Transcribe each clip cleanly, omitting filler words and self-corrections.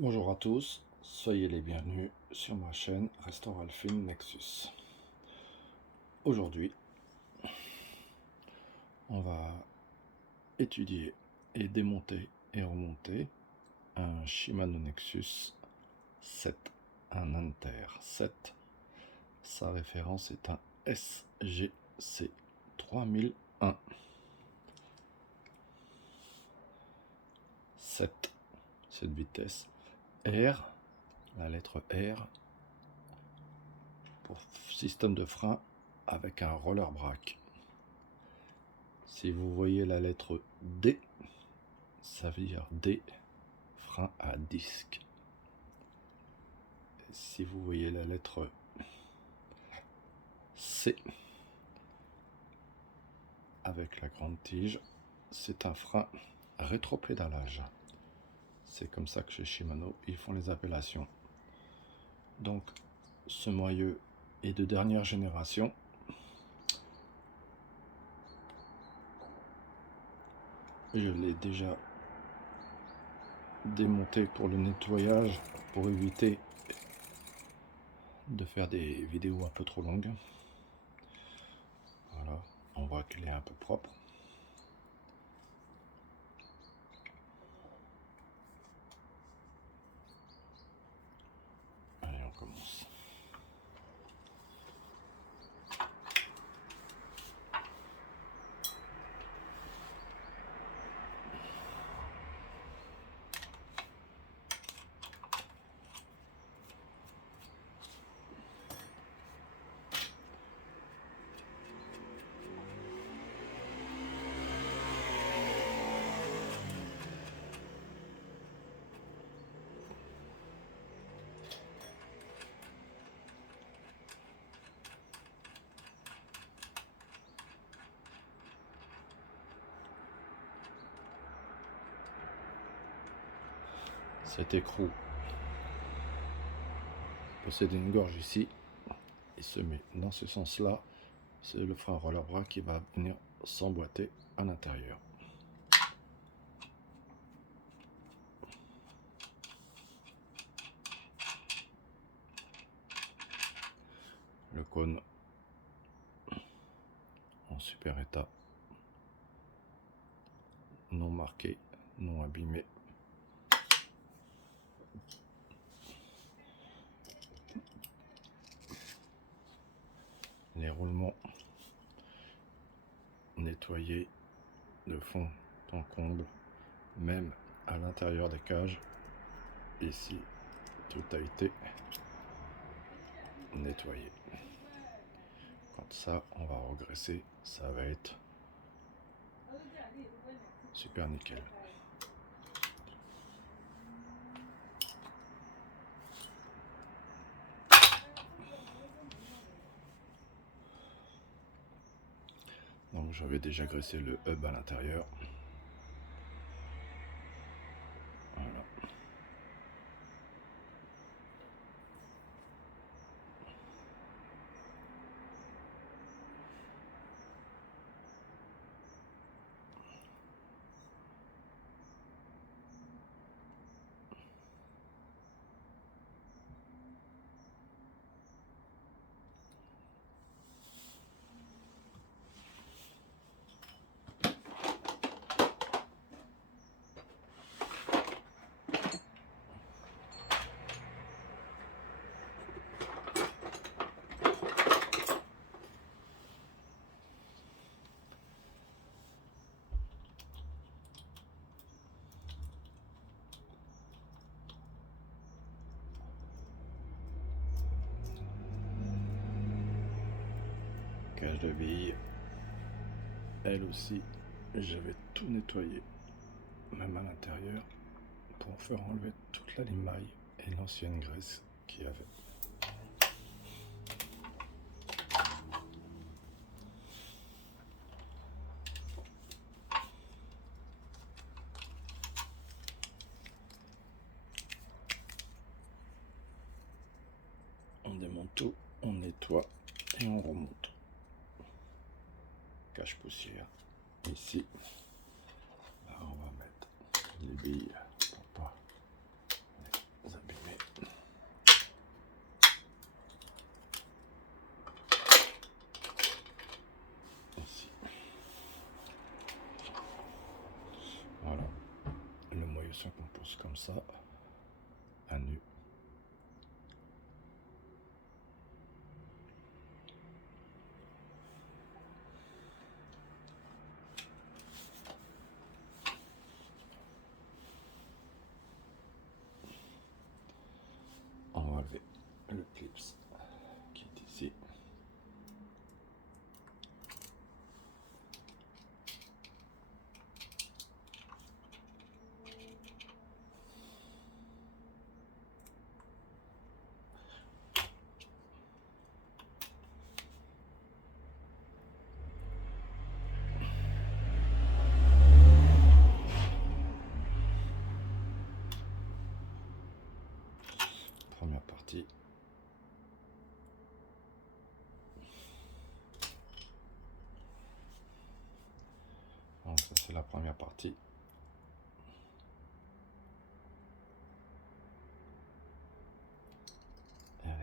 Bonjour à tous, soyez les bienvenus sur ma chaîne Restaure Alfin Nexus. Aujourd'hui, on va étudier et démonter et remonter un Shimano Nexus 7, un Inter 7. Sa référence est un SGC 3001. 7 vitesse. R, la lettre R pour système de frein avec un roller brake. Si vous voyez la lettre D, ça veut dire D, frein à disque. Si vous voyez la lettre C avec la grande tige, c'est un frein rétropédalage. C'est comme ça que chez Shimano, ils font les appellations. Donc, ce moyeu est de dernière génération. Je l'ai déjà démonté pour le nettoyage, pour éviter de faire des vidéos un peu trop longues. Voilà, on voit qu'elle est un peu propre. Allez, on commence. Cet écrou possède une gorge ici, il se met dans ce sens là, c'est le frein roller bras qui va venir s'emboîter à l'intérieur. Le cône en super état, non marqué, non abîmé. Les roulements nettoyés de fond en comble, même à l'intérieur des cages. Ici, tout a été nettoyé. Quand ça, on va regresser, ça va être super nickel. Donc j'avais déjà graissé le hub à l'intérieur. Voilà. Cage de billes, elle aussi, j'avais tout nettoyé, même à l'intérieur, pour faire enlever toute la limaille et l'ancienne graisse qu'il y avait. On démonte tout, on nettoie et on remonte. Cache poussière. Ici, là, on va mettre les billes pour pas pose comme ça, à nu. On va enlever le clip qui est ici. Première partie. Donc ça c'est la première partie. Allez,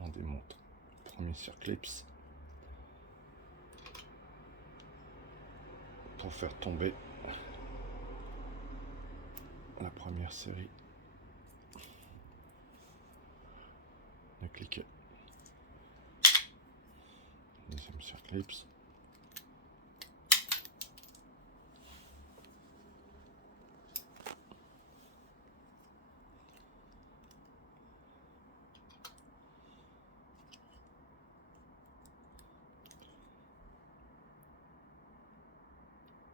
on démonte. Premier circlips pour faire tomber la première série de cliquet. Deuxième circlips.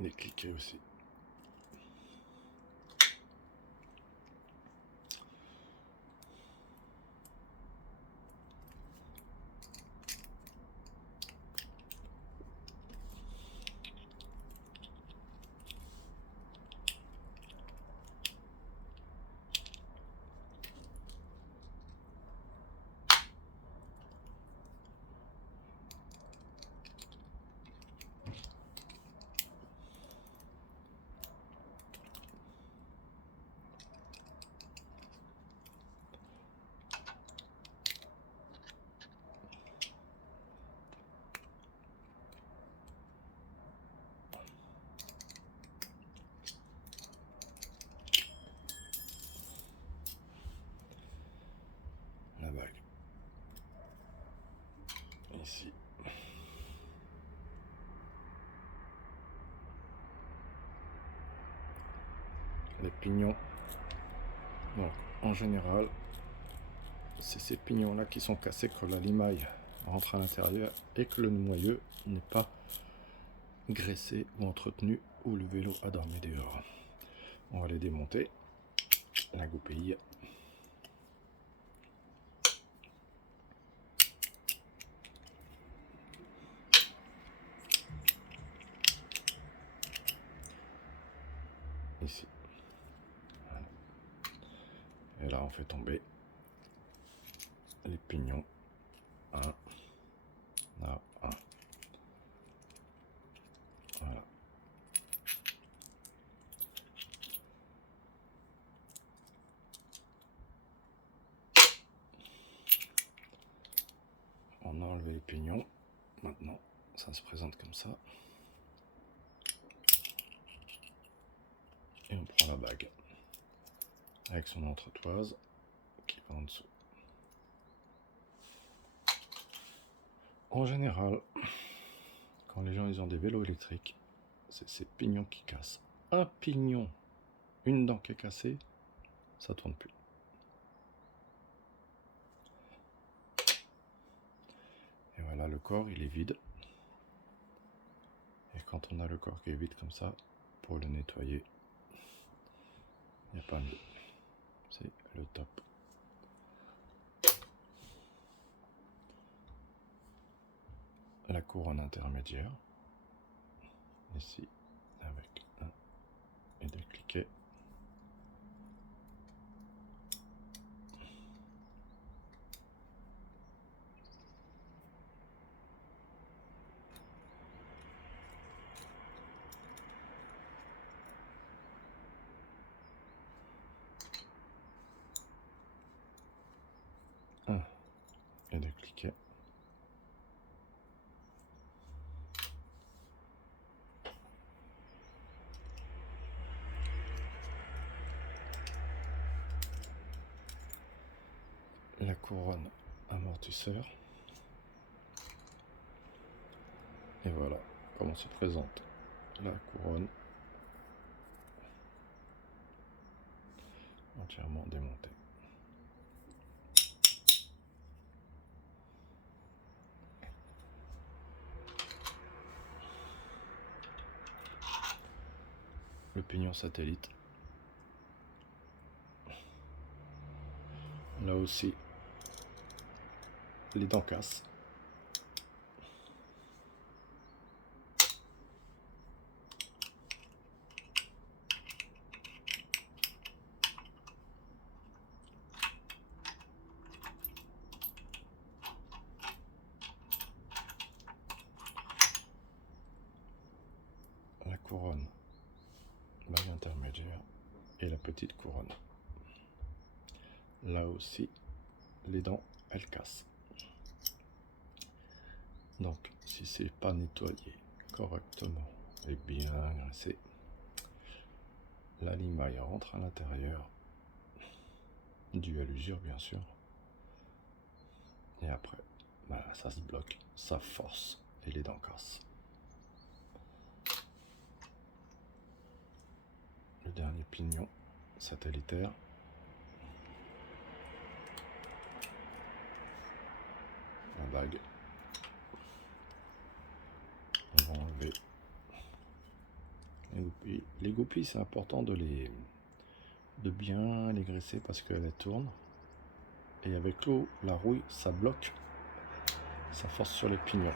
Les cliquets aussi. La bague. Ici. Les pignons. Donc en général, c'est ces pignons là qui sont cassés quand la limaille rentre à l'intérieur et que le noyau n'est pas graissé ou entretenu ou le vélo a dormi dehors. On va les démonter. La goupille. Ici. Voilà. Et là on fait tomber les pignons. Un. Là, un. Voilà. On a enlevé les pignons. Maintenant, ça se présente comme ça. Et on prend la bague avec son entretoise qui va en dessous. En général, quand les gens ils ont des vélos électriques, c'est ces pignons qui cassent. Un pignon, une dent qui est cassée, ça tourne plus. Et voilà, le corps il est vide. Et quand on a le corps qui est vide comme ça, pour le nettoyer, il n'y a pas mieux. C'est le top. La couronne intermédiaire, ici, avec un et deux cliquets. Un et deux cliquets. la couronne amortisseur. Et voilà comment se présente la couronne entièrement démontée. Le pignon satellite. Là aussi, les dents cassent. La couronne, bague intermédiaire et la petite couronne. Là aussi, les dents, elles cassent. Donc, si c'est pas nettoyé correctement et bien graissé, la limaille rentre à l'intérieur, dû à l'usure bien sûr, et après, ça se bloque, ça force et les dents cassent. Le dernier pignon satellitaire. La bague. On va enlever les goupilles. Les goupilles, c'est important de bien les graisser parce qu'elles tournent. Et avec l'eau, la rouille, ça bloque, ça force sur les pignons.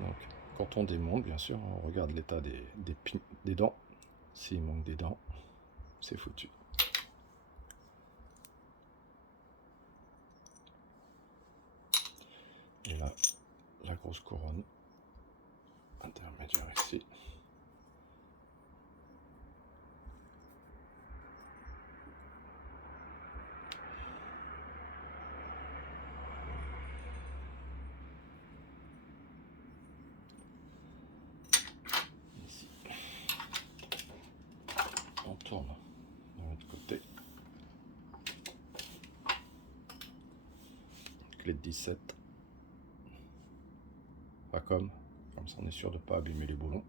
Donc, quand on démonte, bien sûr, on regarde l'état des dents. S'il manque des dents, c'est foutu. Et là, la grosse couronne intermédiaire ici. Ici. On tourne de l'autre côté. Clé de 17. Pas comme ça on est sûr de ne pas abîmer les boulons.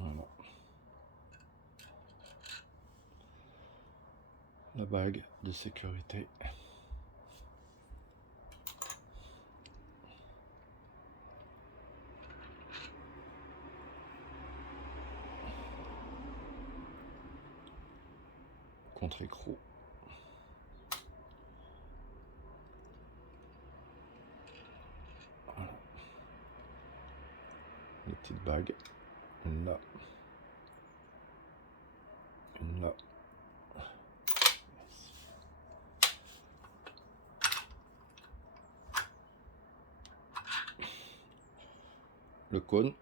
Voilà. La bague de sécurité. Contre-écrou. Voilà. Les petites bagues. Une là. Une là. Le cône.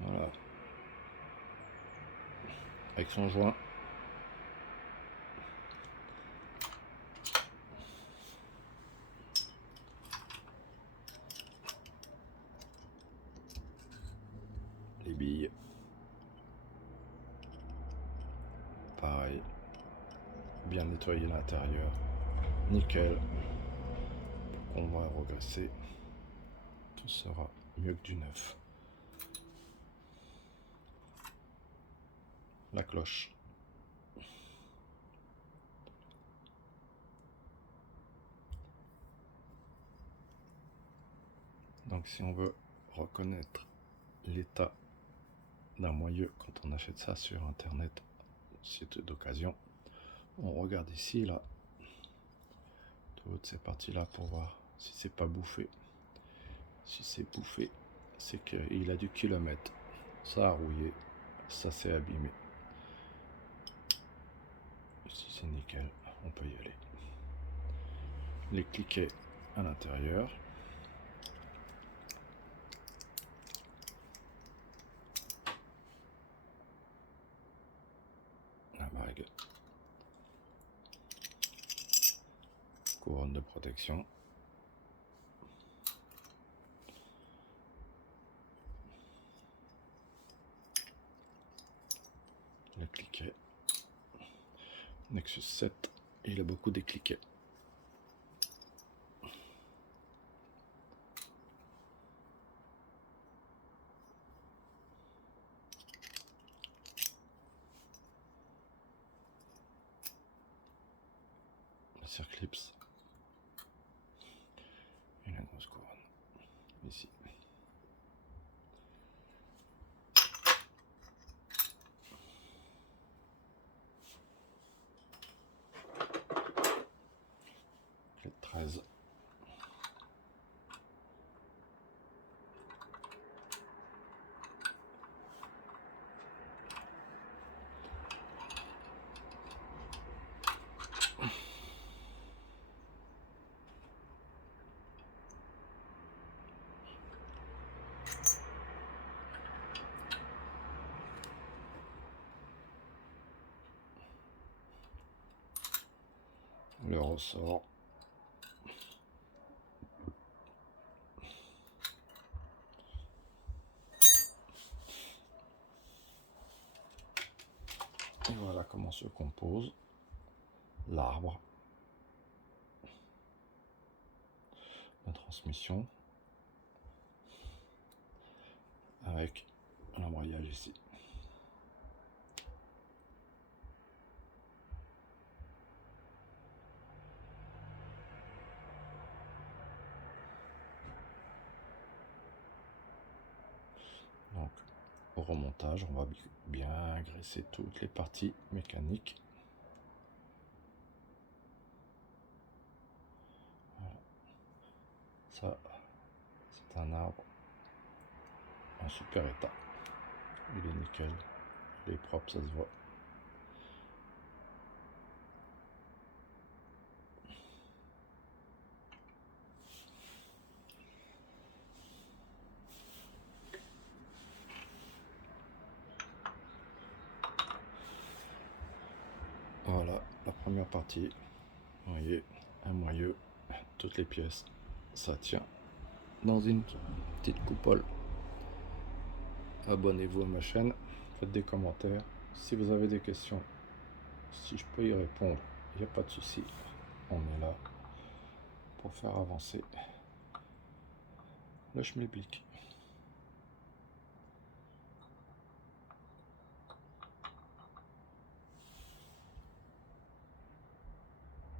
Voilà. Avec son joint. Les billes. Pareil. Bien nettoyer l'intérieur. Nickel. On va regresser. Tout sera mieux que du neuf. La cloche. Donc si on veut reconnaître l'état d'un moyeu quand on achète ça sur internet, site d'occasion, on regarde ici là, toutes ces parties là pour voir si c'est pas bouffé. Si c'est bouffé, c'est qu'il a du kilomètre. Ça a rouillé, ça s'est abîmé. Ici c'est nickel, on peut y aller. Les cliquets à l'intérieur. La bague. Couronne de protection. Le cliquet. Nexus 7, il a beaucoup de cliquets. La circlips. Et la grosse couronne. Ici. Clé de 13. Le ressort. Et voilà comment se compose l'arbre, la transmission, avec l'embrayage ici. Donc au remontage, on va bien graisser toutes les parties mécaniques. Voilà. Ça, c'est un arbre en super état. Il est nickel, il est propre, ça se voit. Voilà la première partie. Vous voyez, un moyeu, toutes les pièces, ça tient dans une petite coupole. Abonnez-vous à ma chaîne, faites des commentaires. Si vous avez des questions, si je peux y répondre, il n'y a pas de souci. On est là pour faire avancer le schmilblick.